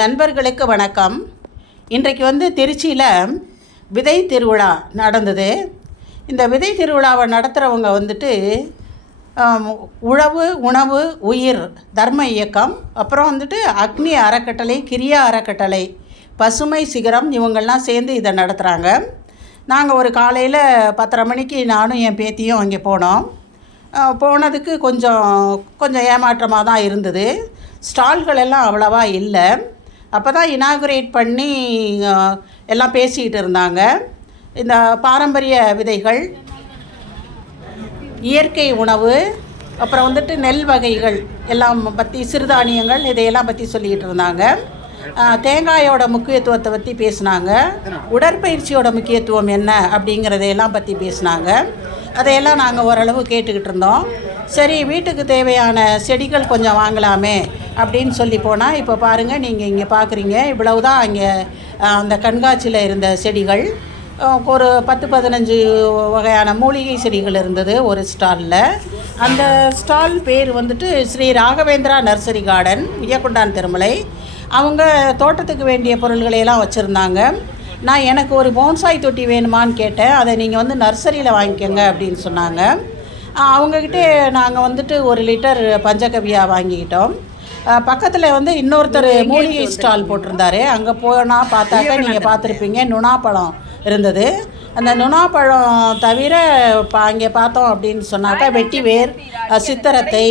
நண்பர்களுக்கு வணக்கம். இன்றைக்கு திருச்சியில் விதை திருவிழா நடந்தது. இந்த விதை திருவிழாவை நடத்துகிறவங்க உழவு உணவு உயிர் தர்ம இயக்கம், அப்புறம் அக்னி அறக்கட்டளை, கிரியா அறக்கட்டளை, பசுமை சிகரம், இவங்கள்லாம் சேர்ந்து இதை நடத்துகிறாங்க. நாங்கள் ஒரு காலையில் 10:30 மணிக்கு நானும் என் பேத்தியும் அங்கே போனோம். போனதுக்கு கொஞ்சம் ஏமாற்றமாக தான் இருந்தது. ஸ்டால்கள் எல்லாம் அவ்வளவா இல்லை. அப்போ தான் இனாகுரேட் பண்ணி எல்லாம் பேசிக்கிட்டு இருந்தாங்க. இந்த பாரம்பரிய விதைகள், இயற்கை உணவு, அப்புறம் நெல் வகைகள் எல்லாம் பற்றி, சிறுதானியங்கள், இதையெல்லாம் பற்றி சொல்லிக்கிட்டு இருந்தாங்க. தேங்காயோட முக்கியத்துவத்தை பற்றி பேசினாங்க. உடற்பயிற்சியோட முக்கியத்துவம் என்ன அப்படிங்கிறதையெல்லாம் பற்றி பேசினாங்க. அதையெல்லாம் நாங்கள் ஓரளவு கேட்டுக்கிட்டு இருந்தோம். சரி, வீட்டுக்கு தேவையான செடிகள் கொஞ்சம் வாங்கலாமே அப்படின்னு சொல்லி போனால், இப்போ பாருங்கள், நீங்கள் இங்கே பார்க்குறீங்க, இவ்வளவு தான் அங்கே அந்த கண்காட்சியில் இருந்த செடிகள். ஒரு 10-15 வகையான மூலிகை செடிகள் இருந்தது ஒரு ஸ்டாலில். அந்த ஸ்டால் பேர் ஸ்ரீ ராகவேந்திரா நர்சரி கார்டன், வியக்குண்டான் திருமலை. அவங்க தோட்டத்துக்கு வேண்டிய பொருள்களையெல்லாம் வச்சுருந்தாங்க. நான் எனக்கு ஒரு போன்சாய் தொட்டி வேணுமான்னு கேட்டேன். அதை நீங்கள் நர்சரியில் வாங்கிக்கோங்க அப்படின்னு சொன்னாங்க. அவங்கக்கிட்டே நாங்கள் 1 லிட்டர் பஞ்சகவ்யா வாங்கிக்கிட்டோம். பக்கத்தில் இன்னொருத்தர் மூலிகை ஸ்டால் போட்டிருந்தாரு. அங்கே போனால் பார்த்தாக்கா நீங்கள் பார்த்துருப்பீங்க, நுணாப்பழம் இருந்தது. அந்த நுணாப்பழம் தவிர அங்கே பார்த்தோம் அப்படின்னு சொன்னாக்கா வெட்டி வேர், சித்தரத்தை,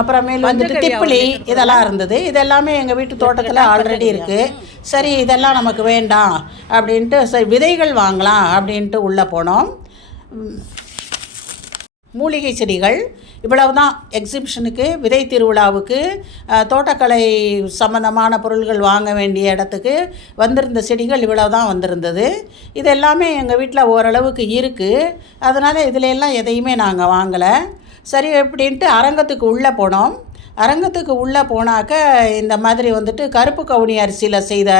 அப்புறமேல் திப்பிலி, இதெல்லாம் இருந்தது. இதெல்லாமே எங்கள் வீட்டு தோட்டத்தில் ஆல்ரெடி இருக்குது. சரி, இதெல்லாம் நமக்கு வேண்டாம் அப்படின்ட்டு சரி விதைகள் வாங்கலாம் அப்படின்ட்டு உள்ளே போனோம். மூலிகை செடிகள் இவ்வளவு தான். எக்ஸிபிஷனுக்கு, விதை திருவிழாவுக்கு, தோட்டக்கலை சம்மந்தமான பொருள்கள் வாங்க வேண்டிய இடத்துக்கு வந்திருந்த செடிகள் இவ்வளவு தான் வந்திருந்தது. இது எல்லாமே எங்கள் வீட்டில் ஓரளவுக்கு இருக்குது. அதனால் இதில் எல்லாம் எதையுமே நாங்கள் வாங்கலை. சரி அப்படின்ட்டு அரங்கத்துக்கு உள்ளே போனோம். அரங்கத்துக்கு உள்ளே போனாக்க இந்த மாதிரி கருப்பு கவுனி அரிசியில் செய்த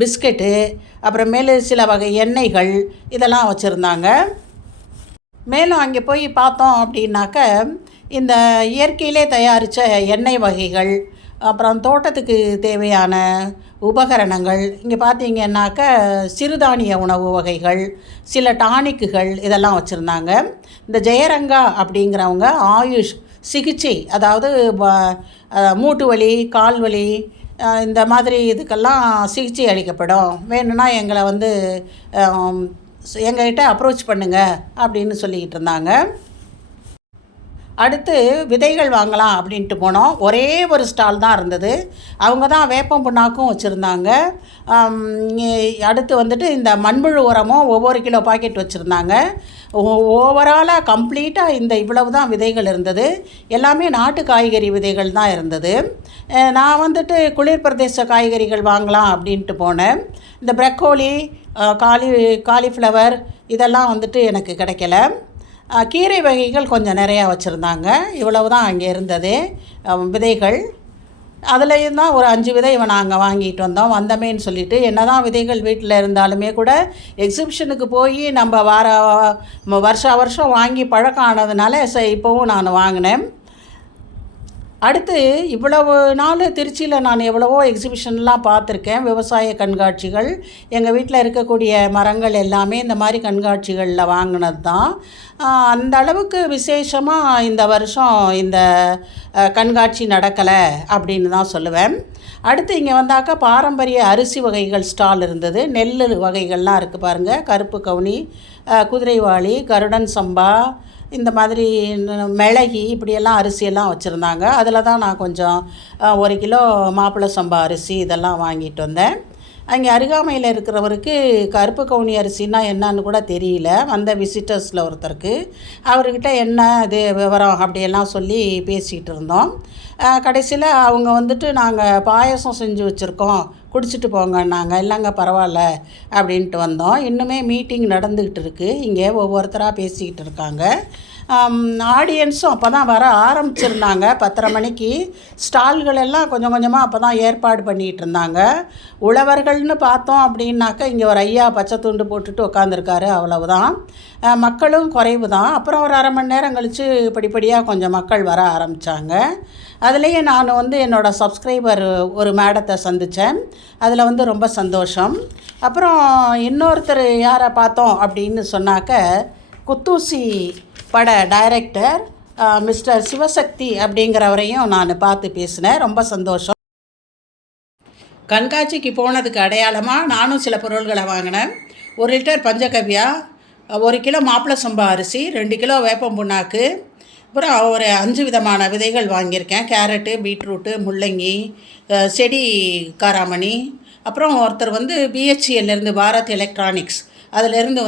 பிஸ்கெட்டு, அப்புறமேலு சில வகை எண்ணெய்கள், இதெல்லாம் வச்சுருந்தாங்க. மேலும் அங்கே போய் பார்த்தோம் அப்படின்னாக்க இந்த இயற்கையிலே தயாரித்த எண்ணெய் வகைகள், அப்புறம் தோட்டத்துக்கு தேவையான உபகரணங்கள், இங்கே பார்த்தீங்கன்னாக்க சிறுதானிய உணவு வகைகள், சில டானிக்குகள், இதெல்லாம் வச்சுருந்தாங்க. இந்த ஜெயரங்கா அப்படிங்கிறவங்க ஆயுஷ் சிகிச்சை, அதாவது மூட்டு வலி, கால் வலி, இந்த மாதிரி இதுக்கெல்லாம் சிகிச்சை அளிக்கப்படும், வேணும்னா எங்களை எங்கள்கிட்ட அப்ரோச் பண்ணுங்க அப்படின்னு சொல்லிக்கிட்டு இருந்தாங்க. அடுத்து விதைகள் வாங்கலாம் அப்படின்ட்டு போனோம். ஒரே ஒரு ஸ்டால் தான் இருந்தது. அவங்க தான் வேப்பம் புண்ணாக்கும் வச்சுருந்தாங்க. அடுத்து இந்த மண்புழு உரமும் ஒவ்வொரு கிலோ பாக்கெட் வச்சுருந்தாங்க. ஓவராலாக கம்ப்ளீட்டாக இந்த இவ்வளவு தான் விதைகள் இருந்தது. எல்லாமே நாட்டு காய்கறி விதைகள் தான் இருந்தது. நான் குளிர் பிரதேச காய்கறிகள் வாங்கலாம் அப்படின்ட்டு போனேன். இந்த ப்ரக்கோலி, காலிஃப்ளவர், இதெல்லாம் எனக்கு கிடைக்கல. கீரை வகைகள் கொஞ்சம் நிறையா வச்சுருந்தாங்க. இவ்வளவு தான் அங்கே இருந்தது விதைகள். அதுலேயும் தான் ஒரு 5 விதை நாங்கள் வாங்கிட்டு வந்தோமேன்னு சொல்லிவிட்டு, என்ன தான் விதைகள் வீட்டில் இருந்தாலுமே கூட எக்ஸிபிஷனுக்கு போய் நம்ம வருஷம் வாங்கி பழக்கம் ஆனதுனால இப்போவும் நான் வாங்கினேன். அடுத்து இவ்வளவு நாள் திருச்சியில் நான் எவ்வளவோ எக்ஸிபிஷன்லாம் பார்த்துருக்கேன், விவசாய கண்காட்சிகள். எங்கள் வீட்டில் இருக்கக்கூடிய மரங்கள் எல்லாமே இந்த மாதிரி கண்காட்சிகளில் வாங்கினது தான். அந்த அளவுக்கு விசேஷமாக இந்த வருஷம் இந்த கண்காட்சி நடக்கலை அப்படின்னு தான் சொல்லுவேன். அடுத்து இங்கே வந்தாக்கா பாரம்பரிய அரிசி வகைகள் ஸ்டால் இருந்தது. நெல் வகைகள்லாம் இருக்குது பாருங்கள். கருப்பு கவுனி, குதிரைவாளி, கருடன் சம்பா, இந்த மாதிரி மிளகி, இப்படியெல்லாம் அரிசியெல்லாம் வச்சுருந்தாங்க. அதில் தான் நான் கொஞ்சம் 1 கிலோ மாப்பிள்ளை சம்பா அரிசி இதெல்லாம் வாங்கிட்டு வந்தேன். அங்கே அருகாமையில் இருக்கிறவருக்கு கருப்பு கவுனி அரிசின்னா என்னன்னு கூட தெரியல. வந்த விசிட்டர்ஸில் ஒருத்தருக்கு, அவர்கிட்ட என்ன இது விவரம் அப்படியெல்லாம் சொல்லி பேசிகிட்டு இருந்தோம். கடைசியில் அவங்க நாங்கள் பாயசம் செஞ்சு வச்சுருக்கோம், குடிச்சிட்டு போங்கன்னாங்க. இல்லைங்க பரவாயில்ல அப்படின்ட்டு வந்தோம். இன்னுமே மீட்டிங் நடந்துக்கிட்டு இருக்குது. இங்கே ஒவ்வொருத்தராக பேசிக்கிட்டு இருக்காங்க. ஆடியன்ஸும் அப்போ தான் வர ஆரம்பிச்சிருந்தாங்க. 10:30 மணிக்கு ஸ்டால்கள் எல்லாம் கொஞ்சம் கொஞ்சமாக அப்போ தான் ஏற்பாடு பண்ணிகிட்டு இருந்தாங்க. உழவர்கள்னு பார்த்தோம் அப்படின்னாக்கா இங்கே ஒரு ஐயா பச்சை துண்டு போட்டுட்டு உட்காந்துருக்காரு, அவ்வளவுதான். மக்களும் குறைவு தான். அப்புறம் ஒரு அரை மணி நேரம் கழித்து படிப்படியாக கொஞ்சம் மக்கள் வர ஆரம்பித்தாங்க. அதுலேயே நான் என்னோடய சப்ஸ்கிரைபர் ஒரு மேடத்தை சந்தித்தேன். அதில் ரொம்ப சந்தோஷம். அப்புறம் இன்னொருத்தர் யாரை பார்த்தோம் அப்படின்னு சொன்னாக்க, குத்தூசி பட டைரக்டர் மிஸ்டர் சிவசக்தி அப்படிங்கிறவரையும் நான் பார்த்து பேசினேன். ரொம்ப சந்தோஷம். கண்காட்சிக்கு போனதுக்கு அடையாளமாக நானும் சில பொருள்களை வாங்கினேன். 1 லிட்டர் பஞ்சகவ்யா, 1 கிலோ மாப்பிளை சம்பா அரிசி, 2 கிலோ வேப்பம் புண்ணாக்கு, அப்புறம் ஒரு 5 விதமான விதைகள் வாங்கியிருக்கேன். கேரட்டு, பீட்ரூட்டு, முள்ளங்கி, செடி காராமணி. அப்புறம் ஒருத்தர் பிஹெச்இலேருந்து பாரத் எலக்ட்ரானிக்ஸ் அதிலேருந்து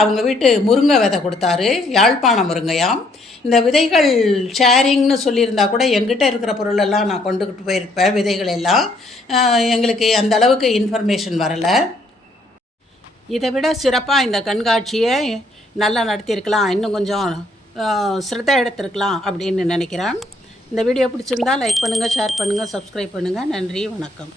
அவங்க வீட்டு முருங்கை விதை கொடுத்தாரு, யாழ்ப்பாண முருங்கையாம். இந்த விதைகள் ஷேரிங்னு சொல்லியிருந்தா கூட எங்கிட்ட இருக்கிற பொருளெல்லாம் நான் கொண்டுக்கிட்டு போயிருப்பேன். விதைகள் எல்லாம் எங்களுக்கு அந்த அளவுக்கு இன்ஃபர்மேஷன் வரலை. இதை விட சிறப்பாக இந்த கண்காட்சியை நல்லா நடத்தியிருக்கலாம், இன்னும் கொஞ்சம் சிரத்தை எடுத்திருக்கலாம் அப்படின்னு நினைக்கிறேன். இந்த வீடியோ பிடிச்சிருந்தால் லைக் பண்ணுங்கள், ஷேர் பண்ணுங்கள், சப்ஸ்கிரைப் பண்ணுங்கள். நன்றி, வணக்கம்.